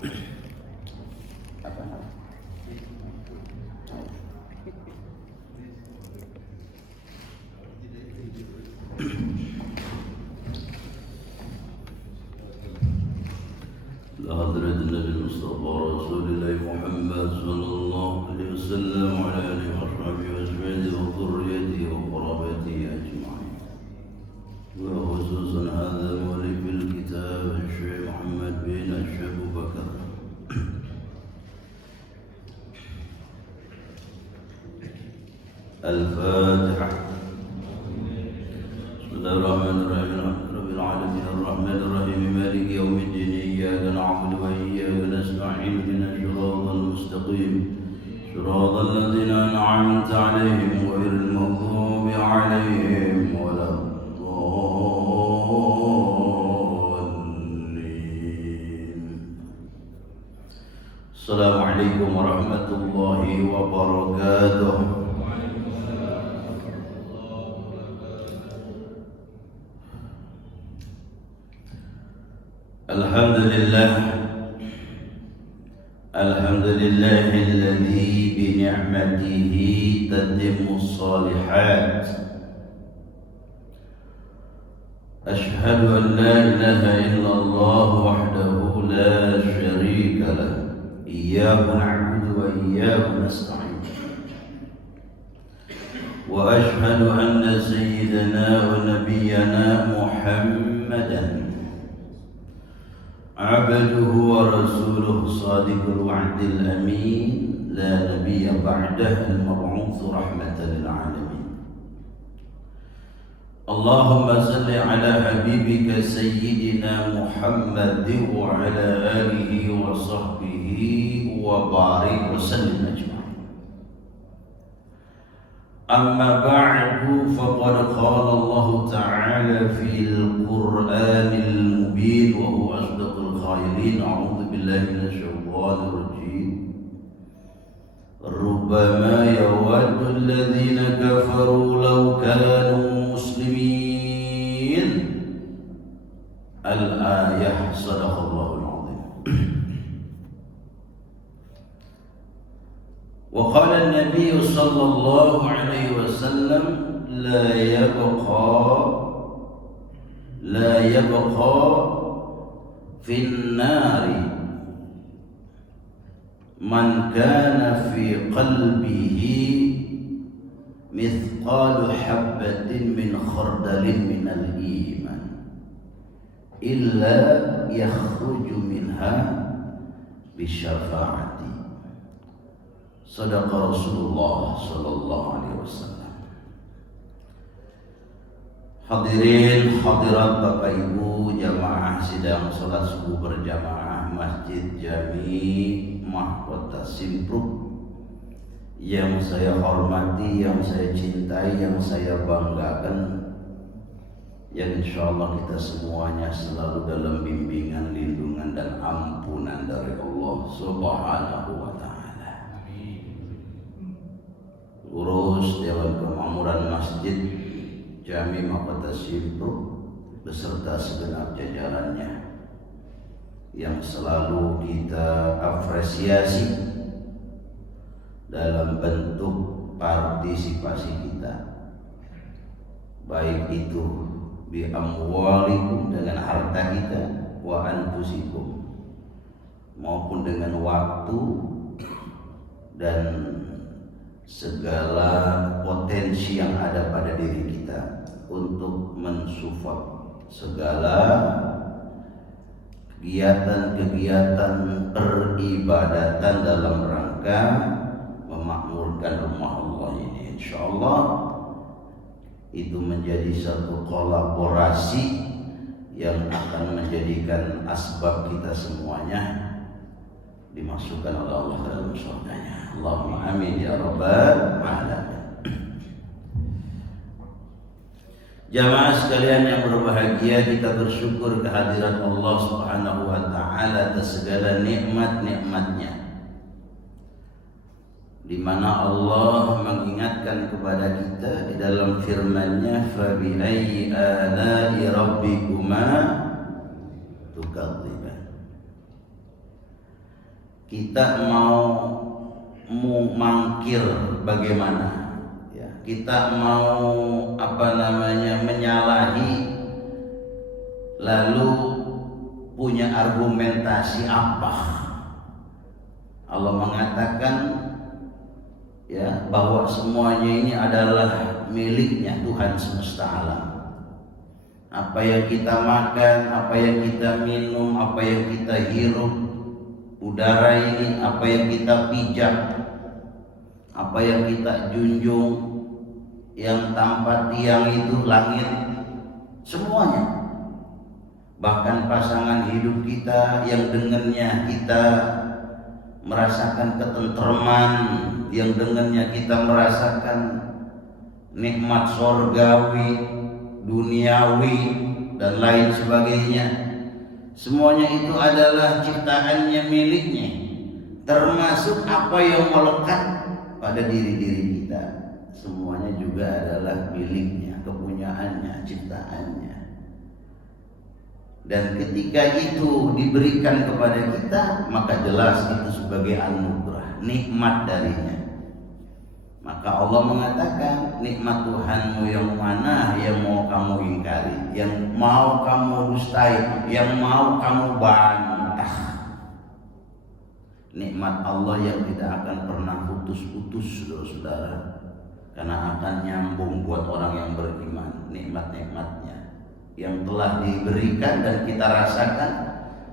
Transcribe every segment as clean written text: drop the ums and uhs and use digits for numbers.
Apa nama? لحضرة النبي المصطفى رسول الله محمد صلى الله عليه وسلم وعلى آله وصحبه وأزواجه وذريته وقرابته أجمعين، وخصوصا هذا مؤلف الكتاب الشيخ محمد بن الشيخ أبو بكر. الفاتحة. بسم الله الرحمن الرحيم. رب العالمين الرحمن الرحيم مالك يوم الدين إياك نعبد وإياك نستعين اهدنا الصراط المستقيم صراط الذين أنعمت عليهم غير المغضوب عليهم ولا الضالين. السلام عليكم ورحمة الله وبركاته. الحمد لله الذي بنعمته تتم الصالحات. أشهد أن لا إله إلا الله وحده لا شريك له إياه نعبد وإياه نستعين. وأشهد أن سيدنا ونبينا محمدا عبده ورسوله صادق الوعد الأمين لا نبي بعده المبعوث رحمة للعالمين. اللهم صل على حبيبك سيدنا محمد وعلى آله وصحبه وبارك وسلم أجمعين. أما بعد فقد قال الله تعالى في القرآن المبين وهو أصدق القائلين أعوذ بالله من الشيطان الرجيم ربما يود الذين كفروا لو كانوا مسلمين. الآية. صدق الله العظيم. وقال النبي صلى الله عليه وسلم لا يبقى في النار من كان في قلبه مثقال حبة من خردل من الإيمان إلا يخرج منها بشفاعتي. صدق رسول الله صلى الله عليه وسلم. Hadirin hadirat Bapak Ibu jamaah sidang salat subuh berjamaah Masjid Jami Mahkota Simpruk yang saya hormati, yang saya cintai, yang saya banggakan, yang insyaallah kita semuanya selalu dalam bimbingan, lindungan dan ampunan dari Allah Subhanahu wa taala. Urus Dewan Kemakmuran Masjid Jami Mahkota Simpruk beserta segenap jajarannya yang selalu kita apresiasi dalam bentuk partisipasi kita, baik itu bi amwalikum dengan harta kita, wa anfusikum maupun dengan waktu dan segala potensi yang ada pada diri kita untuk mensupport segala kegiatan-kegiatan peribadatan dalam rangka memakmurkan rumah Allah ini. Insyaallah itu menjadi satu kolaborasi yang akan menjadikan asbab kita semuanya dimasukkan oleh Allah dalam surganya. Allahumma amin ya rabbal alamin. Jamaah sekalian yang berbahagia, kita bersyukur kehadiran Allah Subhanahu wa taala atas segala nikmat-nikmatnya, di mana Allah mengingatkan kepada kita di dalam firman-Nya, fa bi ayyi ala'i rabbikuma tukadziban. kita mau mangkir bagaimana, ya, kita mau menyalahi, lalu punya argumentasi apa? Allah mengatakan ya bahwa semuanya ini adalah miliknya Tuhan semesta alam. Apa yang kita makan, apa yang kita minum, apa yang kita hirup, udara ini, apa yang kita pijak, apa yang kita junjung, yang tanpa tiang itu langit, semuanya. Bahkan pasangan hidup kita yang dengannya kita merasakan ketentraman, yang dengannya kita merasakan nikmat surgawi, duniawi dan lain sebagainya, semuanya itu adalah ciptaannya, miliknya, termasuk apa yang melekat pada diri-diri kita, semuanya juga adalah miliknya, kepunyaannya, ciptaannya. Dan ketika itu diberikan kepada kita, maka jelas itu sebagai anugerah, nikmat darinya. Maka Allah mengatakan, nikmat Tuhanmu yang mana yang mau kamu ingkari, yang mau kamu dustai, yang mau kamu bantah. Nikmat Allah yang tidak akan pernah putus-putus, saudara, karena akan nyambung buat orang yang beriman. Nikmat-nikmatnya yang telah diberikan dan kita rasakan,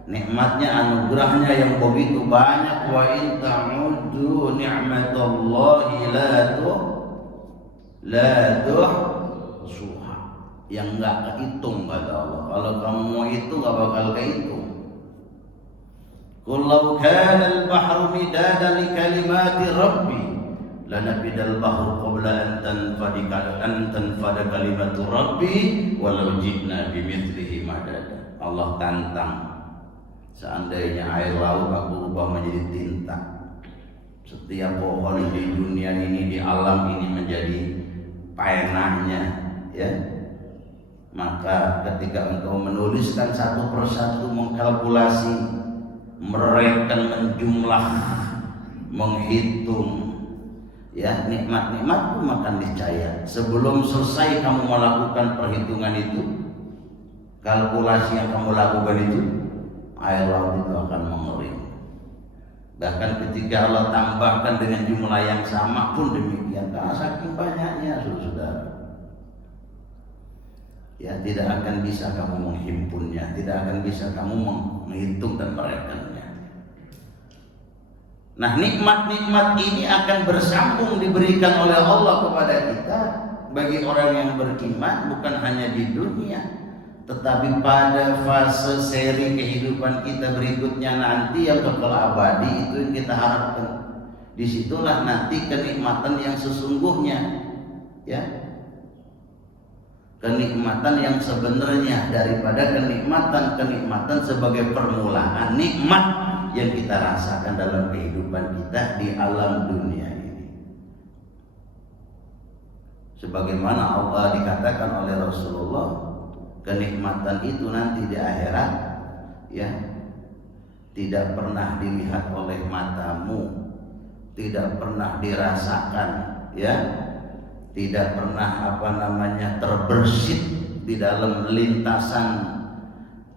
nikmatnya, anugerahnya yang begitu banyak. Wa in ta'uddu ni'matallahi la tuhsuha, yang enggak kehitung kata Allah. Kalau kamu mau itu enggak bakal kehitung. Qul law kana al-bahru midadan li kalimati rabbi lanafidal bahru qabla an tanfada kalimatu rabbi walau ji'na bimithlihi madada. Allah tantang, seandainya air laut aku ubah menjadi tinta, setiap pohon di dunia ini, di alam ini menjadi penanya, ya, maka ketika engkau menuliskan satu persatu, mengkalkulasi, mereken, menjumlah, menghitung, ya, nikmat-nikmatku, maka niscaya sebelum selesai kamu melakukan perhitungan itu, kalkulasi yang kamu lakukan itu, air laut itu akan mengering. Bahkan ketika Allah tambahkan dengan jumlah yang sama pun demikian, karena saking banyaknya, saudara, ya, tidak akan bisa kamu menghimpunnya, tidak akan bisa kamu menghitung dan merekannya. Nah, nikmat-nikmat ini akan bersambung diberikan oleh Allah kepada kita bagi orang yang beriman, bukan hanya di dunia, tetapi pada fase seri kehidupan kita berikutnya nanti yang kekal abadi, itu yang kita harapkan. Disitulah nanti kenikmatan yang sesungguhnya, ya, kenikmatan yang sebenarnya, daripada kenikmatan sebagai permulaan nikmat yang kita rasakan dalam kehidupan kita di alam dunia ini. Sebagaimana Allah dikatakan oleh Rasulullah, kenikmatan itu nanti di akhirat, ya, tidak pernah dilihat oleh matamu, tidak pernah dirasakan, ya, tidak pernah terbersit di dalam lintasan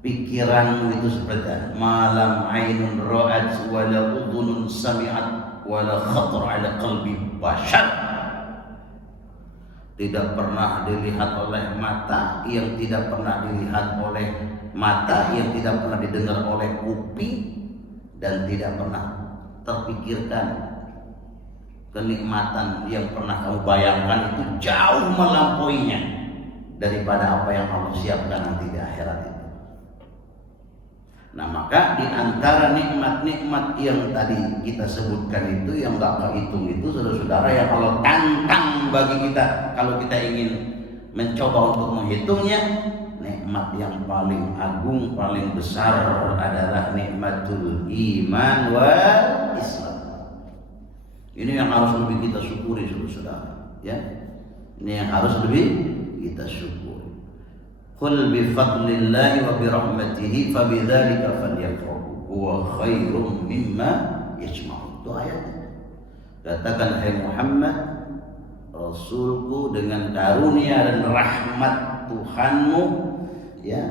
pikiranmu itu, seperti malam ainun ra'at wala udhunun sami'at wala khatar ala qalbi bashar. Tidak pernah dilihat oleh mata, yang tidak pernah dilihat oleh mata, yang tidak pernah didengar oleh kuping, dan tidak pernah terpikirkan. Kenikmatan yang pernah kamu bayangkan itu jauh melampauinya daripada apa yang Allah siapkan nanti di akhirat itu. Nah, maka di antara nikmat-nikmat yang tadi kita sebutkan itu, yang gak kehitung itu, saudara-saudara, yang Allah tantang bagi kita kalau kita ingin mencoba untuk menghitungnya, nikmat yang paling agung, paling besar adalah nikmatul iman wal Islam. Ini yang harus lebih kita syukuri, saudara, ya. Ini yang harus lebih kita syukuri. Qul bi fadlillahi wa bi rahmatihi fa bidzalika falyafrahu huwa khairum mimma yajma'un. Itu ayatnya. Katakan hai Muhammad, Rasulku dengan karunia dan rahmat Tuhanmu, ya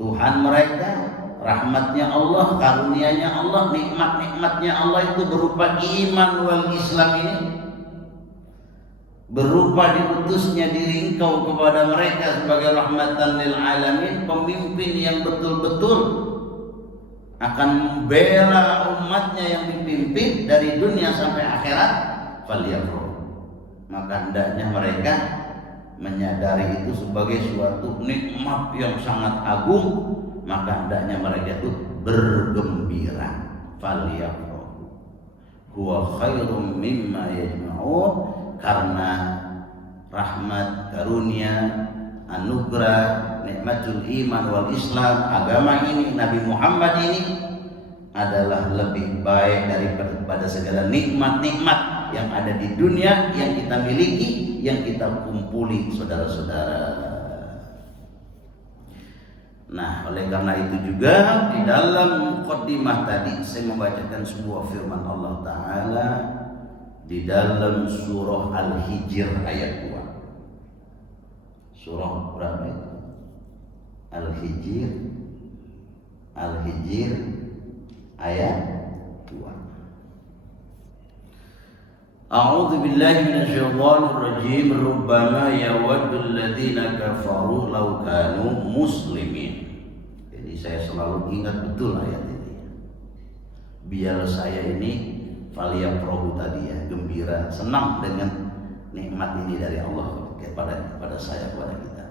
Tuhan mereka, rahmatnya Allah, karunianya Allah, nikmat-nikmatnya Allah itu berupa iman wal Islam ini, berupa diutusnya diri engkau kepada mereka sebagai rahmatan lil alamin, pemimpin yang betul-betul akan membela umatnya yang dipimpin dari dunia sampai akhirat. Faliyafrahu, maka hendaknya mereka menyadari itu sebagai suatu nikmat yang sangat agung, maka hendaknya mereka itu bergembira. Faliyafrahu huwa khairum mimma yajma'un, karena rahmat, karunia, anugerah, nikmatul iman wal Islam, agama ini, Nabi Muhammad ini adalah lebih baik daripada segala nikmat-nikmat yang ada di dunia yang kita miliki, yang kita kumpuli, saudara-saudara. Nah, oleh karena itu juga di dalam muqaddimah tadi saya membacakan sebuah firman Allah Ta'ala di dalam surah Al-Hijr ayat 2. Surah berapa itu? Al-Hijr ayat 2. A'udzu billahi minasyaitonir rajim. Rubbama yawaddul ladzina kafaru law kanu muslimin. Jadi saya selalu ingat betul ayat ini. Biar saya ini faliyafrahu tadi ya, gembira, senang dengan nikmat ini dari Allah kepada saya, kepada kita.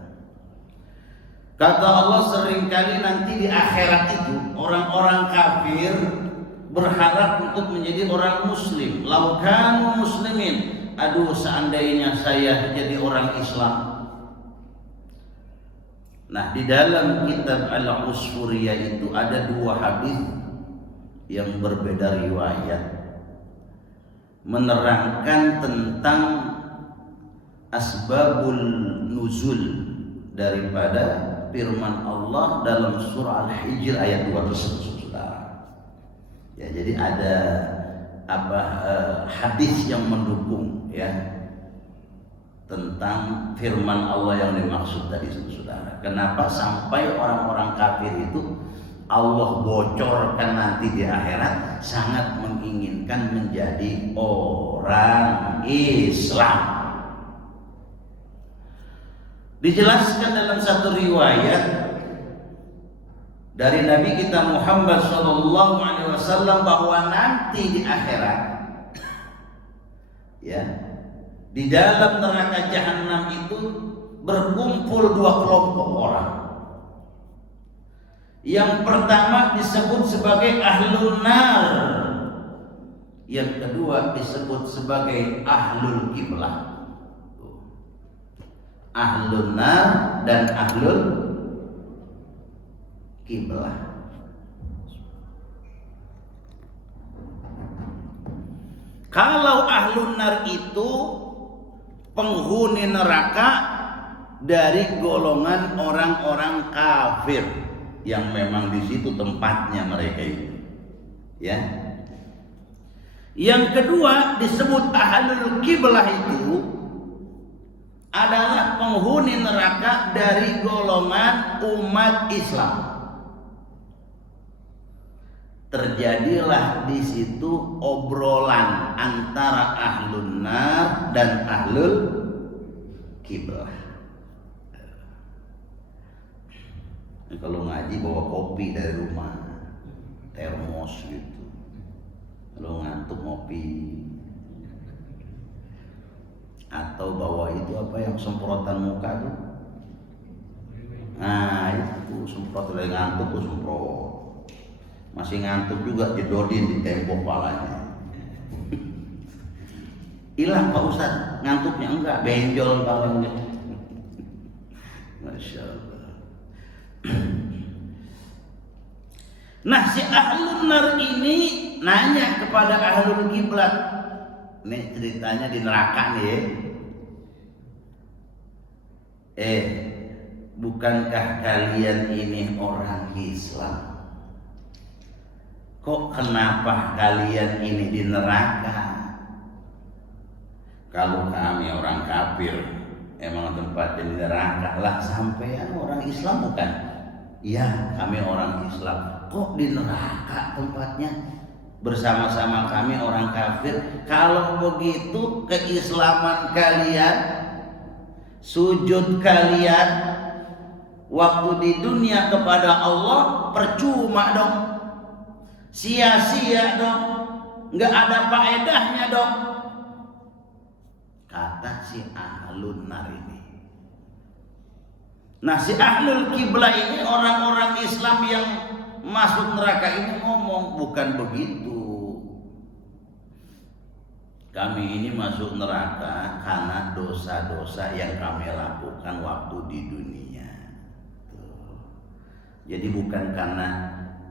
Kata Allah, seringkali nanti di akhirat itu orang-orang kafir berharap untuk menjadi orang muslim. Lau kanu muslimin, aduh seandainya saya jadi orang Islam. Nah, di dalam kitab Al-Usfuriyah itu ada 2 hadis yang berbeda riwayat menerangkan tentang asbabul nuzul daripada firman Allah dalam surah Al-Hijr ayat 2 tersebut, saudara. Ya, jadi ada hadis yang mendukung ya tentang firman Allah yang dimaksud tadi, saudara. Kenapa sampai orang-orang kafir itu Allah bocorkan nanti di akhirat sangat menginginkan menjadi orang Islam. Dijelaskan dalam satu riwayat dari Nabi kita Muhammad SAW bahwa nanti di akhirat, ya, di dalam neraka jahanam itu berkumpul 2 kelompok orang. Yang pertama disebut sebagai ahlun nar, yang kedua disebut sebagai ahlul qiblah. Ahlun nar dan ahlul qiblah. Kalau ahlun nar itu penghuni neraka dari golongan orang-orang kafir yang memang di situ tempatnya mereka itu, ya. Yang kedua disebut ahlul qiblah itu adalah penghuni neraka dari golongan umat Islam. Terjadilah di situ obrolan antara ahlun nar dan ahlul qiblah. Kalau ngaji bawa kopi dari rumah, termos gitu. Kalau ngantuk ngopi. Atau bawa itu apa yang semprotan muka tuh. Nah, itu semprot, lagi ngantuk tuh semprot. Masih ngantuk juga jedodin di tembok palanya. Hilang Pak Ustaz, ngantuknya enggak, benjol palanya. Masya Allah. Nah, si ahlun nar ini nanya kepada ahlul qiblat. Ini ceritanya di neraka nih. Bukankah kalian ini orang Islam? kok kenapa kalian ini di neraka? Kalau kami orang kafir emang tempatnya di neraka. Lah sampean orang Islam bukan? Iya, kami orang Islam. Kok di neraka tempatnya? Bersama-sama kami orang kafir. Kalau begitu keislaman kalian, sujud kalian waktu di dunia kepada Allah percuma dong, sia-sia dong, nggak ada faedahnya dong, kata si ahlun nar ini. Nah, si ahlul kiblah ini, orang-orang Islam yang masuk neraka ini ngomong bukan begitu. Kami ini masuk neraka karena dosa-dosa yang kami lakukan waktu di dunia. Jadi bukan karena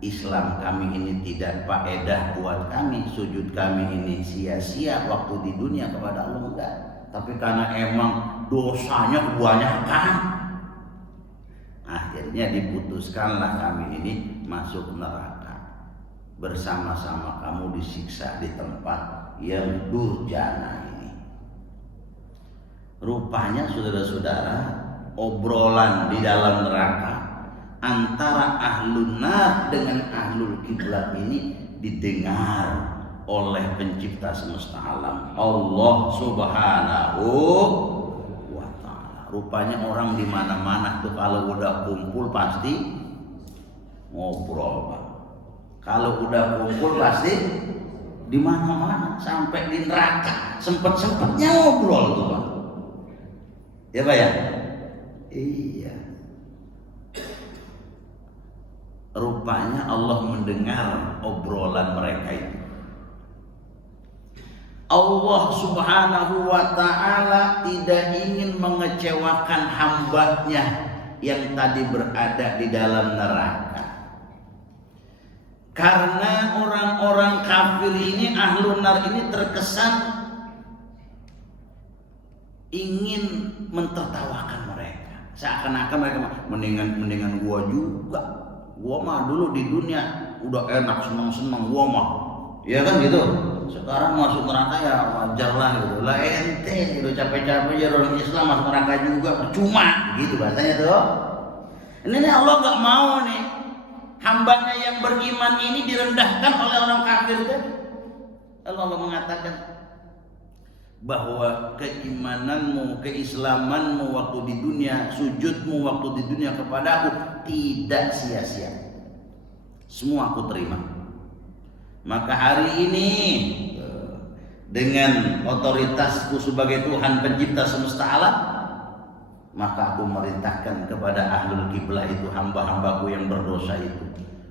Islam kami ini tidak faedah buat kami, sujud kami ini sia-sia waktu di dunia kepada Allah, enggak. Tapi karena emang dosanya kebanyakan, akhirnya diputuskanlah kami ini masuk neraka. Bersama-sama kamu disiksa di tempat yang durjana ini. Rupanya saudara-saudara, obrolan di dalam neraka antara ahlun nar dengan ahlul kiblat ini didengar oleh pencipta semesta alam, Allah Subhanahu wa ta'ala. Rupanya orang di mana-mana tuh kalau udah kumpul pasti ngobrol, Pak. Kalau udah kumpul pasti di mana-mana, sampai di neraka sempet-sempetnya ngobrol tuh, Pak. Ya, Pak ya? Iya. Rupanya Allah mendengar obrolan mereka itu. Allah Subhanahu wa ta'ala tidak ingin mengecewakan hambanya yang tadi berada di dalam neraka. Karena orang-orang kafir ini, ahlun nar ini terkesan ingin mentertawakan mereka. Seakan-akan mereka mendingan gua juga. Gua mah dulu di dunia udah enak, senang-senang gua mah. Ya kan gitu. Sekarang masuk neraka ya wajar lah gitu. Lah ente gitu capek-capek jadi orang Islam masuk neraka juga percuma gitu bahasanya tuh. Ini Allah nggak mau nih hambanya yang beriman ini direndahkan oleh orang kafir kan? Allah mengatakan bahwa keimananmu, keislamanmu waktu di dunia, sujudmu waktu di dunia kepadaku tidak sia-sia. Semua aku terima. Maka hari ini dengan otoritasku sebagai Tuhan pencipta semesta alam, maka aku merintahkan kepada ahlul kiblah itu, hamba-hambaku yang berdosa itu,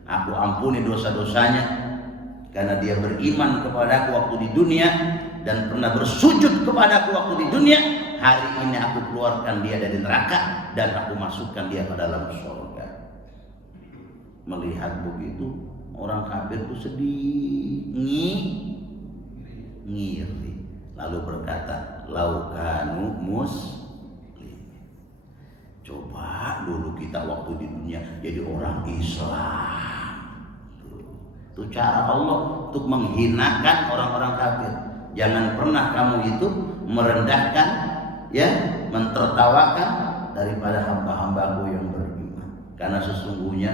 aku ampuni dosa-dosanya karena dia beriman kepadaku waktu di dunia dan pernah bersujud kepadaku waktu di dunia. Hari ini aku keluarkan dia dari neraka dan aku masukkan dia ke dalam surga. Melihat begitu, orang kafir itu sedih, ngiri, lalu berkata, laukanu coba dulu kita waktu di dunia jadi orang Islam. Itu cara Allah untuk menghinakan orang-orang kafir. Jangan pernah kamu itu merendahkan, ya, mentertawakan daripada hamba-hambaku yang beriman. Karena sesungguhnya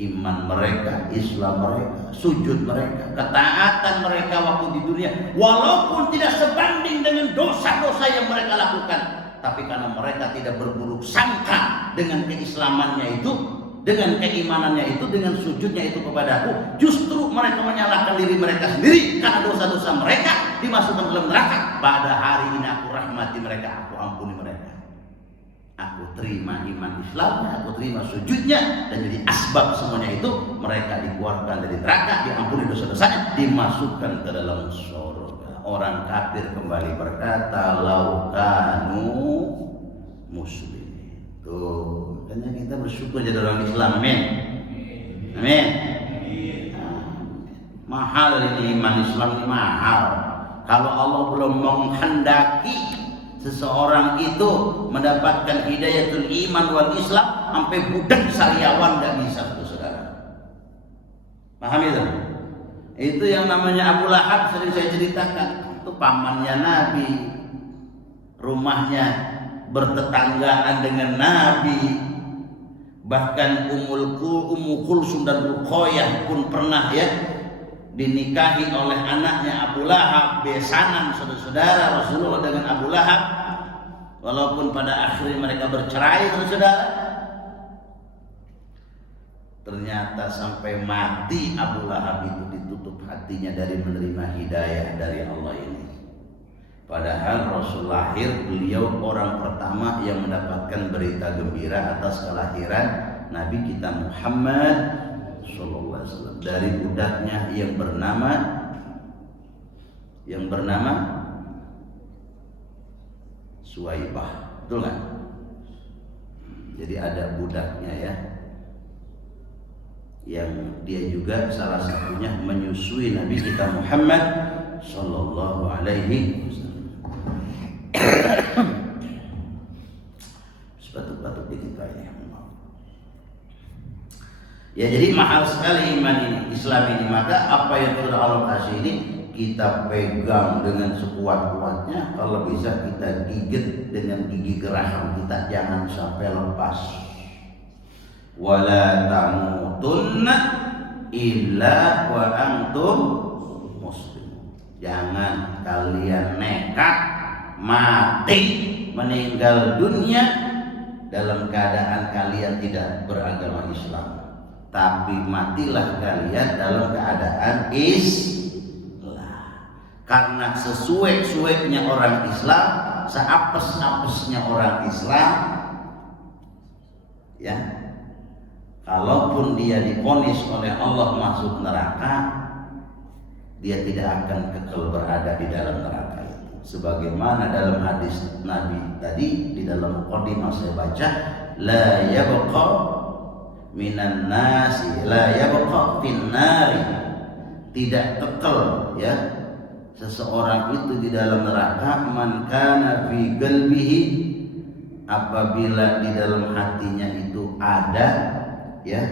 iman mereka, Islam mereka, sujud mereka, ketaatan mereka waktu di dunia, walaupun tidak sebanding dengan dosa-dosa yang mereka lakukan, tapi karena mereka tidak berburuk sangka dengan keislamannya itu, dengan keimanannya itu, dengan sujudnya itu kepadaku, justru mereka menyalahkan diri mereka sendiri karena dosa-dosa mereka dimasukkan dalam neraka. Pada hari ini aku rahmati mereka, aku ampuni mereka, aku terima iman Islamnya, aku terima sujudnya, dan jadi asbab semuanya itu mereka dikeluarkan dari neraka, diampuni dosa-dosanya, dimasukkan ke dalam surga. Orang kafir kembali berkata, laukanu muslimin. Tuh, makanya kita bersyukur jadi orang Islam. Amin. Amin. Mahal ini iman Islam, ini mahal. Kalau Allah belum menghendaki seseorang itu mendapatkan hidayatul iman wal Islam, sampai budak sariawan tidak bisa, saudara. Paham itu? Itu yang namanya Abu Lahab, sering saya ceritakan. Itu pamannya Nabi, rumahnya bertetanggaan dengan Nabi. Bahkan Ummu Kulsum dan Ruqayyah pun pernah ya dinikahi oleh anaknya Abu Lahab. Besanan saudara-saudara Rasulullah dengan Abu Lahab. Walaupun pada akhirnya mereka bercerai saudara. Ternyata sampai mati Abu Lahab itu ditutup hatinya dari menerima hidayah dari Allah ini. Padahal Rasul lahir, beliau orang pertama yang mendapatkan berita gembira atas kelahiran Nabi kita Muhammad sallallahu alaihi wasallam dari budaknya yang bernama Suwaibah. Betul kan? Jadi ada budaknya ya, yang dia juga salah satunya menyusui Nabi kita Muhammad sallallahu alaihi wasallam. Batuk-batuk dikit kayaknya. Ya, jadi mahal sekali iman ini, Islam ini. Maka apa yang sudah Allah kasih ini kita pegang dengan sekuat-kuatnya. Kalau bisa kita gigit dengan gigi geraham kita, jangan sampai lepas. Wala tamutunna illa wa antum muslimun. Jangan kalian nekat mati meninggal dunia dalam keadaan kalian tidak beragama Islam, tapi matilah kalian dalam keadaan Islam. Karena sesuai-suainya orang Islam, seapes-apesnya orang Islam, ya, kalaupun dia divonis oleh Allah masuk neraka, dia tidak akan kekal berada di dalam neraka. Sebagaimana dalam hadis Nabi tadi di dalam mukadimah saya baca, la yabqa minan nasi la yabqa fin nari, tidak kekal ya seseorang itu di dalam neraka man kana fi qalbihi, apabila di dalam hatinya itu ada ya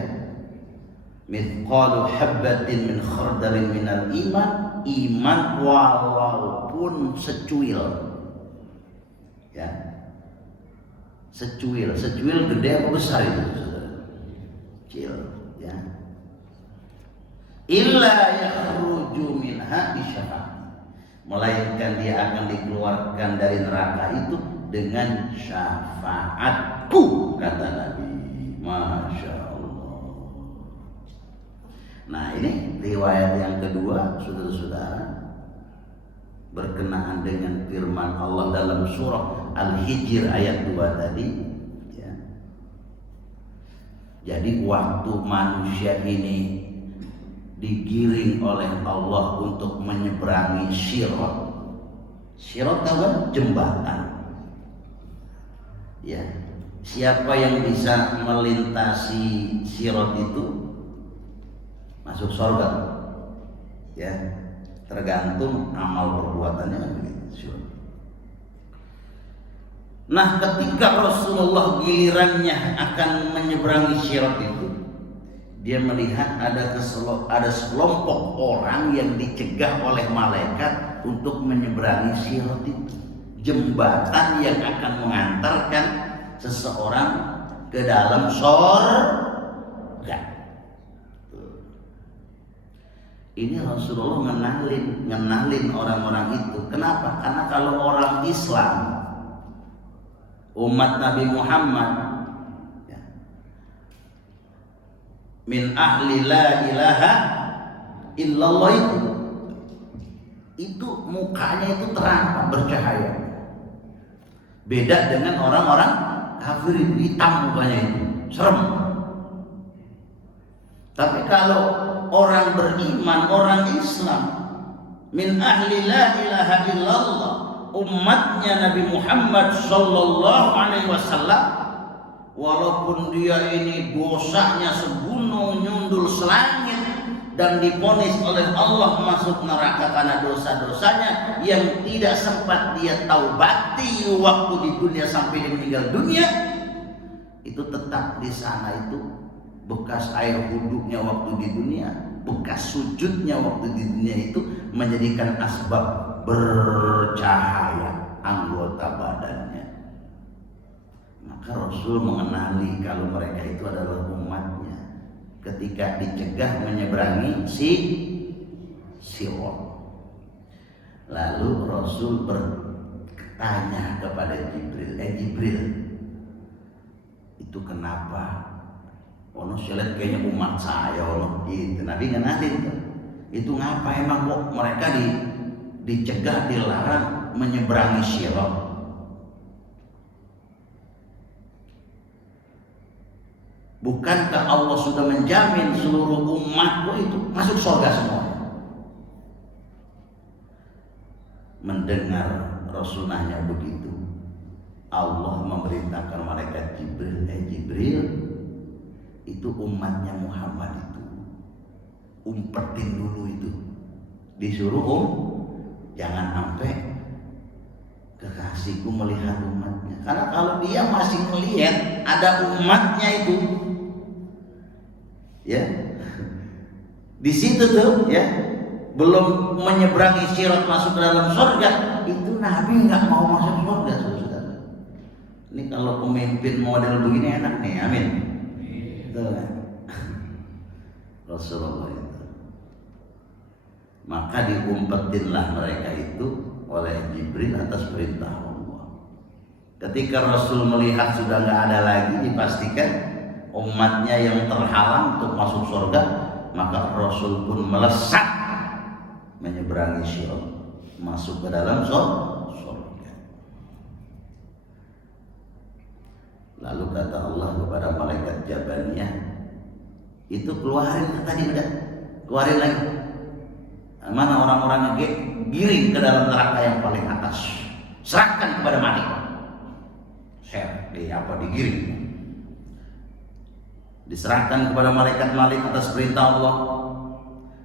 mithqalu habbatin min khardalin minal iman walaupun secuil ya, secuil gede apa besar itu kecil ya, illa yakhruju minha bisyafaat, melainkan dia akan dikeluarkan dari neraka itu dengan syafaatku, kata Nabi. Masya Allah. Nah, ini riwayat yang kedua, saudara-saudara, berkenaan dengan firman Allah dalam surah Al-Hijr ayat 2 tadi ya. Jadi waktu manusia ini digiring oleh Allah untuk menyeberangi Sirat. Sirat tahu kan? Jembatan ya. Siapa yang bisa melintasi Sirat itu masuk surga ya, tergantung amal perbuatannya kan begitu. Nah, ketika Rasulullah gilirannya akan menyeberangi Sirat itu, dia melihat ada sekelompok orang yang dicegah oleh malaikat untuk menyeberangi Sirat itu, jembatan yang akan mengantarkan seseorang ke dalam surga. Ini Rasulullah ngenalin orang-orang itu. Kenapa? Karena kalau orang Islam, umat Nabi Muhammad ya, min ahli la ilaha illallah itu mukanya itu terang, bercahaya. Beda dengan orang-orang kafir, itu hitam mukanya itu, serem. Tapi kalau orang beriman, orang Islam, min ahli la ilaha illallah, umatnya Nabi Muhammad sallallahu alaihi wasallam, walaupun dia ini dosanya segunung nyundul selangit dan divonis oleh Allah masuk neraka karena dosa-dosanya yang tidak sempat dia taubati waktu di dunia sampai dia meninggal dunia, itu tetap di sana itu bekas air wudhunya waktu di dunia bekas sujudnya waktu di dunia itu menjadikan asbab bercahaya anggota badannya. Maka Rasul mengenali kalau mereka itu adalah umatnya ketika dicegah menyeberangi Sirat. Lalu Rasul bertanya kepada Jibril, itu kenapa? Ono lihat kayaknya umat saya, ono gitu. Nabi ngenalin tuh. Itu ngapa emang kok mereka dicegah, dilarang menyeberangi Sirat? Bukankah Allah sudah menjamin seluruh umatku itu masuk surga semua? Mendengar Rasul nanya begitu, Allah memerintahkan malaikat Jibril, Jibril, itu umatnya Muhammad itu umpetin dulu itu, disuruh jangan sampai kekasihku melihat umatnya. Karena kalau dia masih melihat ada umatnya itu, ya, di situ tuh, ya, belum menyeberangi Sirat masuk ke dalam surga, itu Nabi nggak mau masuk surga, saudara. Ini kalau pemimpin model begini enak nih, amin. Betul kan? Rasulullah itu. Maka diumpetinlah mereka itu oleh Jibril atas perintah Allah. Ketika Rasul melihat sudah nggak ada lagi, dipastikan umatnya yang terhalang untuk masuk surga, maka Rasul pun melesat menyeberangi Sirat, masuk ke dalam surga. Lalu kata Allah kepada malaikat Jabaniyah, itu keluarin, tadi udah keluarin lagi. Mana orang-orang yang giring ke dalam neraka yang paling atas, serahkan kepada Malik. Digiring, diserahkan kepada malaikat Malik atas perintah Allah.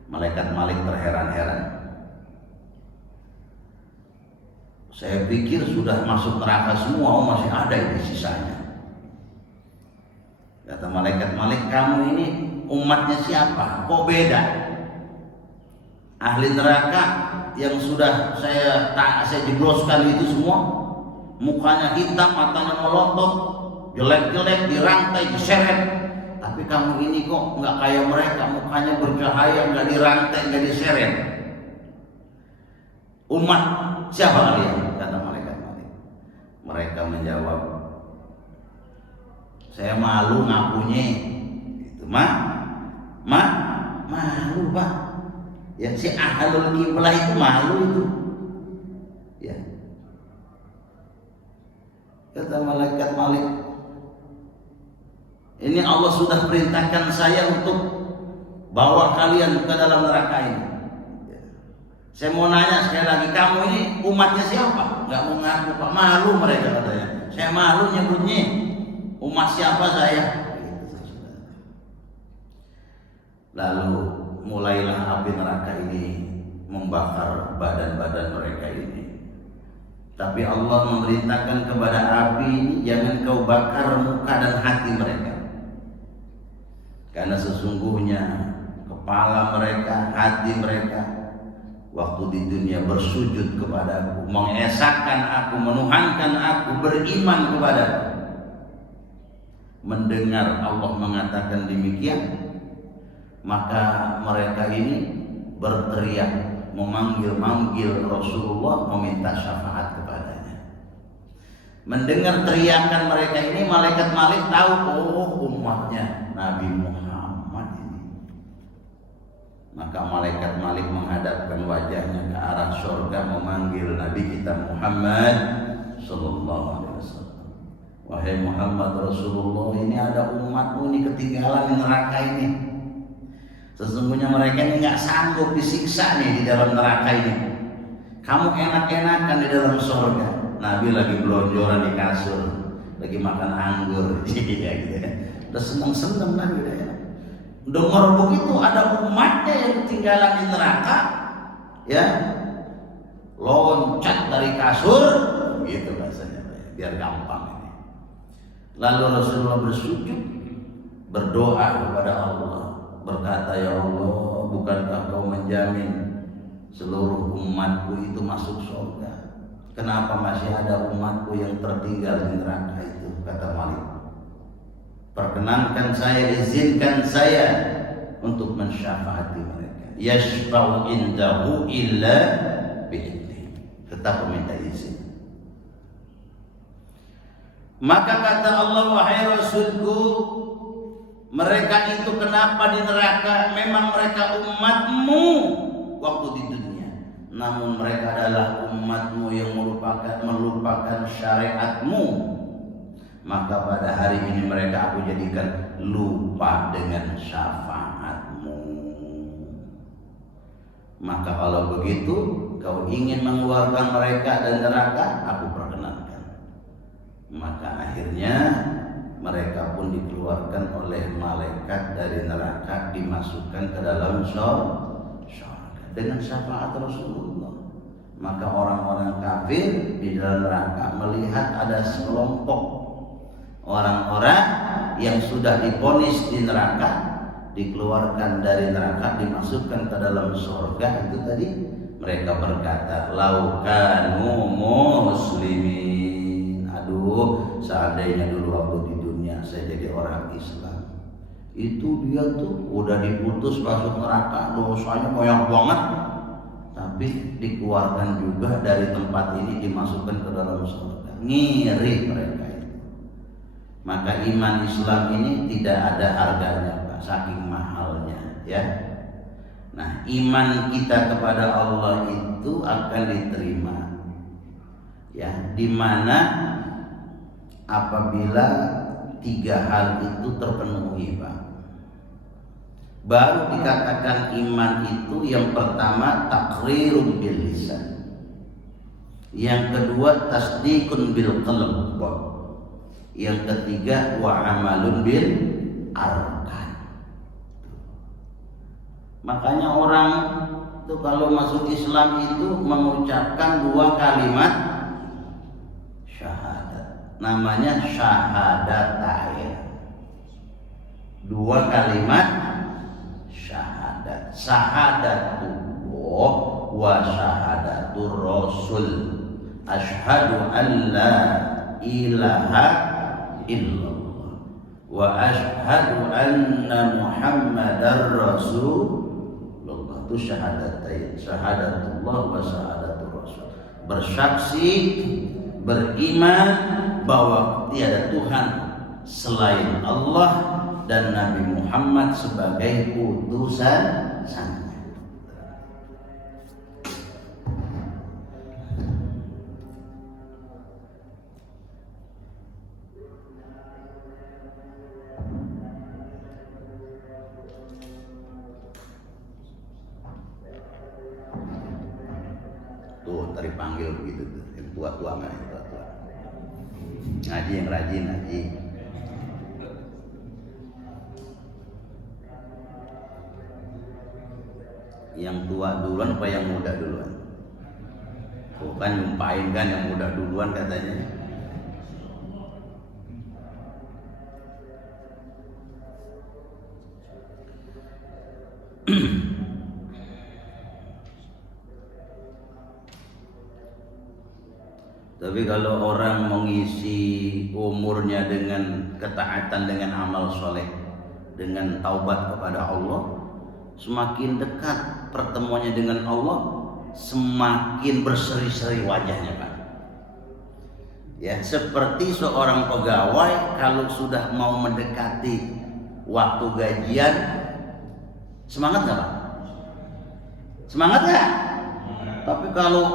Malaikat Malik terheran-heran. Saya pikir sudah masuk neraka semua, masih ada ini sisanya. Kata malaikat Malik, kamu ini umatnya siapa? Kok beda? Ahli neraka yang sudah saya jebloskan itu semua, mukanya hitam, matanya melotot, jelek-jelek, dirantai, diseret. Tapi kamu ini kok nggak kayak mereka, mukanya bercahaya, nggak dirantai, nggak diseret. Umat siapa kalian? Kata malaikat Malik. Mereka menjawab, saya malu ngakunya. Itu malu Pak. Ya, si ahlul kiblah itu malu itu. Ya. Kata malaikat Malik, ini Allah sudah perintahkan saya untuk bawa kalian ke dalam neraka ini. Saya mau nanya sekali lagi, kamu ini umatnya siapa? Nggak mau ngaku Pak, malu mereka katanya. Saya malu nyebutnya, umat siapa saya? Lalu mulailah api neraka ini membakar badan-badan mereka ini. Tapi Allah memerintahkan kepada api ini, jangan kau bakar muka dan hati mereka. Karena sesungguhnya kepala mereka, hati mereka waktu di dunia bersujud kepadaku, mengesahkan aku, menuhankan aku, beriman kepadaku. Mendengar Allah mengatakan demikian, maka mereka ini berteriak, memanggil-manggil Rasulullah, meminta syafaat kepadanya. Mendengar teriakan mereka ini, malaikat Malik tahu, oh umatnya Nabi Muhammad ini. Maka malaikat Malik menghadapkan wajahnya ke arah surga, memanggil Nabi kita Muhammad sallallahu alaihi wasallam. Wahai Muhammad Rasulullah, ini ada umatmu ini ketinggalan di neraka ini. Sesungguhnya mereka ini nggak sanggup disiksa nih di dalam neraka ini. Kamu enak-enakan di dalam surga. Nabi lagi belonjoran di kasur, lagi makan anggur, gitu ya. Udah seneng-seneng Nabi udah ya. Dengar begitu ada umatnya yang ketinggalan di neraka, ya, loncat dari kasur, gitu rasanya, biar gampang ini. Lalu Rasulullah bersujud, berdoa kepada Allah. berkata, ya Allah, bukankah kau menjamin seluruh umatku itu masuk surga? Kenapa masih ada umatku yang tertinggal di neraka itu? Kata Malik, perkenankan saya, izinkan saya untuk mensyafaati mereka. Yashfa'u indahu illa bi'idni. Tetap meminta izin. Maka kata Allah, wahai Rasulku, mereka itu kenapa di neraka? Memang mereka umatmu waktu di dunia, namun mereka adalah umatmu yang melupakan syariatmu. Maka pada hari ini mereka aku jadikan lupa dengan syafaatmu. Maka kalau begitu kau ingin mengeluarkan mereka dari neraka, aku perkenankan. Maka akhirnya mereka pun dikeluarkan oleh malaikat dari neraka, dimasukkan ke dalam surga dengan syafaat Rasulullah. Maka orang-orang kafir di dalam neraka melihat ada sekelompok orang-orang yang sudah divonis di neraka, dikeluarkan dari neraka, dimasukkan ke dalam surga. Itu tadi mereka berkata, laukanu muslimin. Aduh, seandainya dulu waktu di dunia saya jadi orang Islam, itu dia tuh udah diputus masuk neraka, dosanya banyak banget, tapi dikeluarkan juga dari tempat ini, dimasukkan ke dalam surga. Ngiri mereka itu. Maka iman Islam ini tidak ada harganya, Pak, saking mahalnya, ya. Nah, iman kita kepada Allah itu akan diterima, ya, dimana apabila tiga hal itu terpenuhi, Pak, baru dikatakan iman itu. Yang pertama taqrirun bil lisan, yang kedua tasdiqun bil qalb, yang ketiga wa amalun bil arkan. Makanya orang itu kalau masuk Islam itu mengucapkan dua kalimat syahadat, namanya syahadatain. Dua kalimat syahadat, syahadatullah wa syahadatur rasul. Asyhadu an la ilaha illallah wa asyhadu anna muhammadar rasulullah. Itu syahadatain, syahadatullah wa syahadatur rasul. Bersaksi, beriman bahwa tiada Tuhan selain Allah dan Nabi Muhammad sebagai utusan-Nya. Tuh tadi panggil begitu tuh, yang tua-tua mah, yang tua-tua. Ngaji yang rajin, ngaji. Yang tua duluan apa yang muda duluan? Bukan nyumpain kan yang muda duluan katanya. Tapi kalau orang mengisi umurnya dengan ketaatan, dengan amal soleh, dengan taubat kepada Allah, semakin dekat pertemuannya dengan Allah, semakin berseri-seri wajahnya, Pak. Ya, seperti seorang pegawai kalau sudah mau mendekati waktu gajian, semangat nggak, Pak? Semangat nggak? Tapi kalau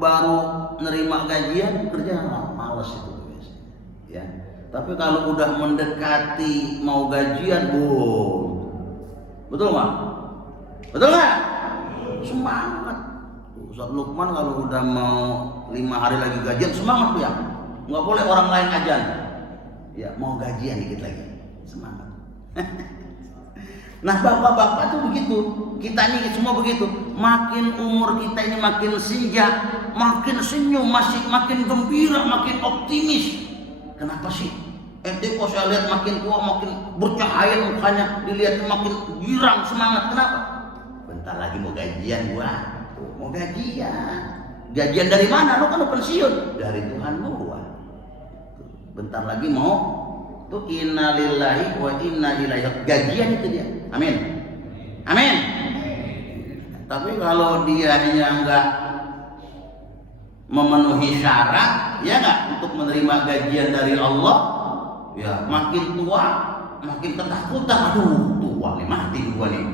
baru nerima gajian, kerja malas itu biasanya, ya. Tapi kalau udah mendekati mau gajian, betul nggak? Betul nggak? Semangat. Ustaz Lukman kalau udah mau 5 hari lagi gajian, semangat tuh ya. Nggak boleh orang lain ajan. Ya, mau gajian dikit lagi, semangat. Nah, bapak-bapak tuh begitu, kita ini semua begitu. Makin umur kita ini makin senja, makin senyum, makin gembira, makin optimis. Kenapa sih? Ente kok saya lihat makin tua makin bercahaya mukanya, dilihat makin girang semangat. Kenapa? Bentar lagi mau gajian gua. Mau gajian. Gajian dari mana? Lo kan pensiun dari Tuhan gua. Bentar lagi mau tuh innalillahi wa inna ilaihi gajian itu dia. Amin. Amin. Tapi kalau dia enggak memenuhi syarat, ya enggak, untuk menerima gajian dari Allah, ya makin tua makin ketakutan. Aduh, tua nih, mati gua nih,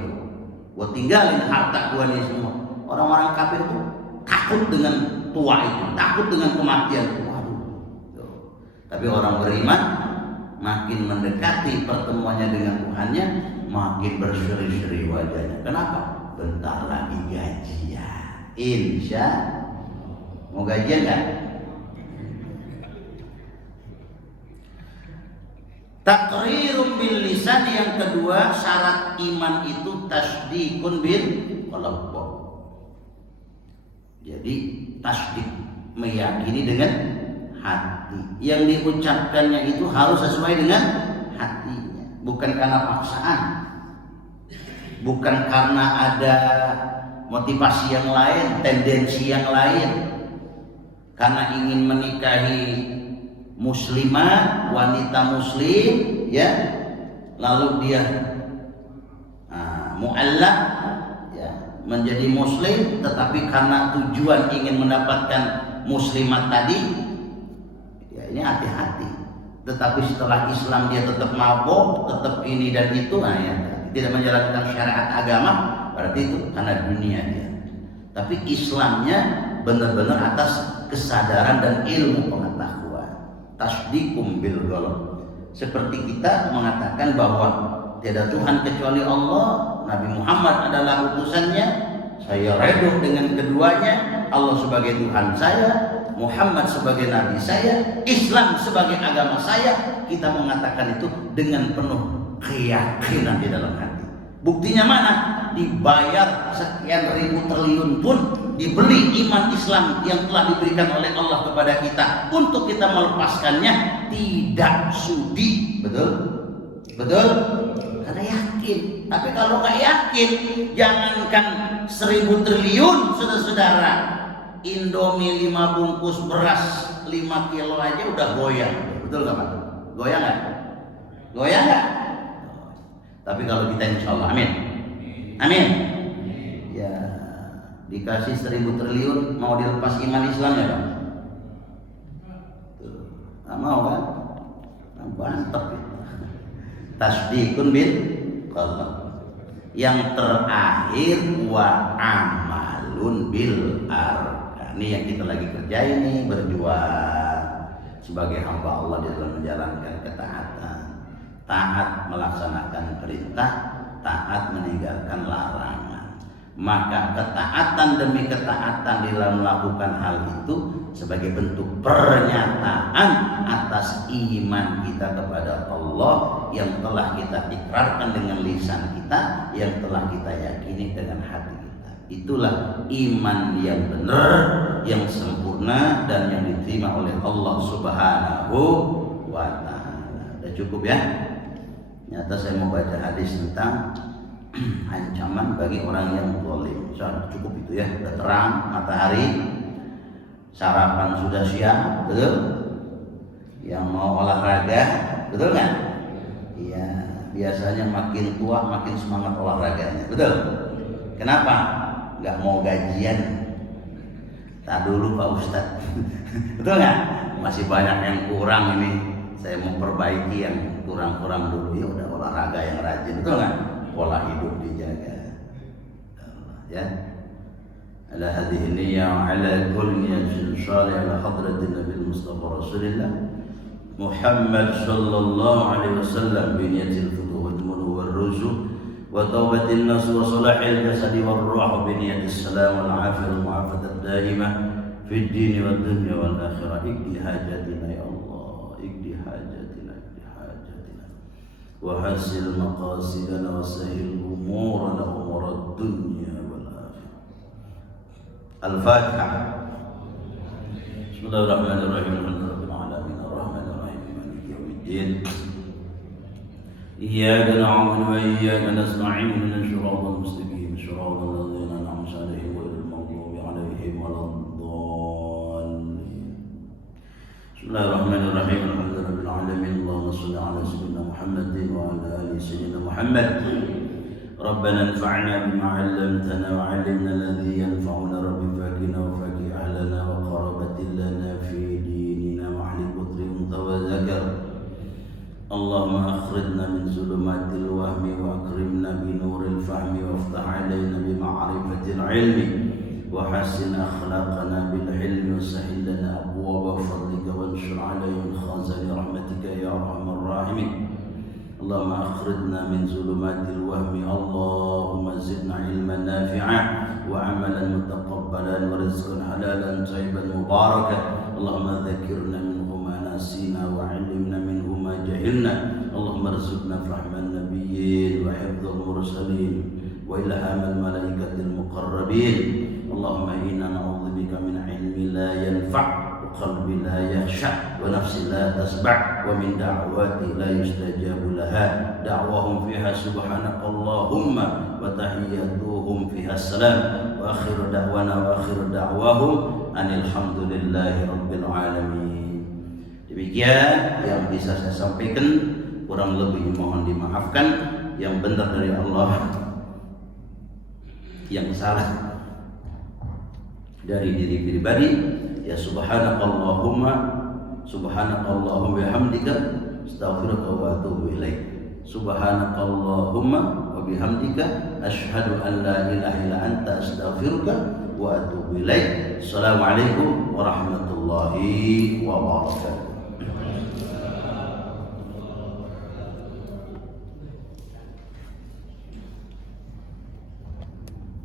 gua tinggalin harta gua nih semua. Orang-orang kafir tuh takut dengan tua itu, takut dengan kematian. Waduh. Tapi orang beriman makin mendekati pertemuannya dengan Tuhannya, makin berseri-seri wajahnya. Kenapa? Bentar lagi gajian. Insya mau gajian kan? Taqrirun bil lisan, yang kedua syarat iman itu tasdikun bil qalb. Jadi tasdik meyakini dengan hati. Yang diucapkannya itu harus sesuai dengan hatinya, bukan karena paksaan, bukan karena ada motivasi yang lain, tendensi yang lain. Karena ingin menikahi muslimah, wanita muslim, ya, lalu dia mu'allaq, ya, menjadi muslim, tetapi karena tujuan ingin mendapatkan muslimat tadi, ya ini hati-hati. Tetapi setelah Islam dia tetap mabuk, tetap ini dan itu, ya, tidak menjalankan syariat agama, berarti itu karena dunia dia. Tapi Islamnya benar-benar atas kesadaran dan ilmu pengetahuan. Tasdikum bil qalb. Seperti kita mengatakan bahwa tiada Tuhan kecuali Allah, Nabi Muhammad adalah utusannya, saya redha dengan keduanya, Allah sebagai Tuhan saya, Muhammad sebagai nabi saya, Islam sebagai agama saya. Kita mengatakan itu dengan penuh keyakinan di dalam hati. Buktinya mana? Dibayar sekian ribu triliun pun dibeli iman Islam yang telah diberikan oleh Allah kepada kita untuk kita melepaskannya tidak sudi. Betul? Betul? Karena yakin. Tapi kalau nggak yakin, jangankan 1000 triliun, saudara-saudara, Indomie 5 bungkus beras 5 kilo aja udah goyang. Betul nggak Pak? Goyang nggak? Goyang nggak? Tapi kalau kita insya Allah, amin. Amin. Ya, dikasih 1000 triliun mau dilepas iman Islam ya Pak? Nggak mau kan? Bantep gitu. Tasdikun bil qalb. Yang terakhir wa amalun bil arkan. Ini yang kita lagi kerjain nih, berjuang sebagai hamba Allah di dalam menjalankan ketaatan. Taat melaksanakan perintah, taat meninggalkan larangan. Maka ketaatan demi ketaatan di dalam melakukan hal itu sebagai bentuk pernyataan atas iman kita kepada Allah yang telah kita ikrarkan dengan lisan kita, yang telah kita yakini dengan hati kita. Itulah iman yang benar, yang sempurna, dan yang diterima oleh Allah Subhanahu wa ta'ala. Udah cukup ya? Nyata saya mau baca hadis tentang ancaman bagi orang yang zalim. Cukup itu ya, udah terang matahari, sarapan sudah siap, betul? Yang mau olahraga, betul nggak? Iya, biasanya makin tua makin semangat olahraganya, betul? Kenapa? Nggak mau gajian. Tak dulu Pak Ustadz, betul nggak? Masih banyak yang kurang ini. Saya memperbaiki yang kurang-kurang dulu. Ya udah, olahraga yang rajin, betul nggak? Pola hidup dijaga. Ya. Ala hadhihi niyyah ala kulli niyyatin shalih ala hadratin Nabi Mustafa Rasulillah Muhammad sallallahu alaihi wasallam bi niyyatil futuh wal munu wal ruzu wa taubatin nas wa salahil jasadi wal ruh bi niyyatis salam wal afiyah wal mu'afatat daimah fid din wad dunya wal akhirah. Ikdi hajatina ya Allah, ikdi hajatina, ikdi hajatina wa hasil maqasidana wa sahil umurana umurad dunya wal akhirah. Al-Fatihah. Bismillahirrahmanirrahim. Alhamdulillahirabbil alamin arrahmanirrahim maliki yaumiddin الدين إياك نعبد وإياك نستعين اهدنا الصراط المستقيم صراط الذين أنعمت عليهم غير المغضوب عليهم ولا الضالين بسم الله الرحمن الرحيم الحمد لله رب العالمين اللهم صل على سيدنا محمد وعلى آل سيدنا محمد ربنا انفعنا بما علمتنا وعلمنا الذي ينفعنا رب فاكنا وفاك أهلنا وقرابة لنا في ديننا وأهل قدر وذكر اللهم أخرجنا من ظلمات الوهم وأكرمنا بنور الفهم وافتح علينا بمعرفة العلم وحسن أخلاقنا بالحلم وسهل لنا أبواب فضلك وانشر علينا من خزائن رحمتك يا أرحم الراحمين اللهم أخرجنا من ظلمات الوهم اللهم زدنا علما نافعا وعملا متقبلا ورزقا حلالا طيبا مباركا اللهم ذكرنا منه ما نسينا وعلمنا منه ما جهلنا اللهم ارزقنا فهم النبيين وحفظ المرسلين وإلهام الملائكة المقربين اللهم إنا نعوذ بك من علم لا ينفع وقلب لا يخشع ونفس لا تشبع ومن دعوات لا يستجاب لها دعوهم فيها سبحانك اللهم وتحياتهم فيها السلام وآخر دعواهم أن الحمد لله رب العالمين. Demikian yang bisa saya sampaikan, kurang lebih mohon dimaafkan. Yang benar dari Allah, yang salah dari diri pribadi. Ya subhanakallahumma bihamdika astaghfiruka wa atubu ilaik. Subhanakallahumma wa bihamdika asyhadu an la ilaha illa anta astaghfiruka wa atubu ilaik. Assalamualaikum warahmatullahi wabarakatuh.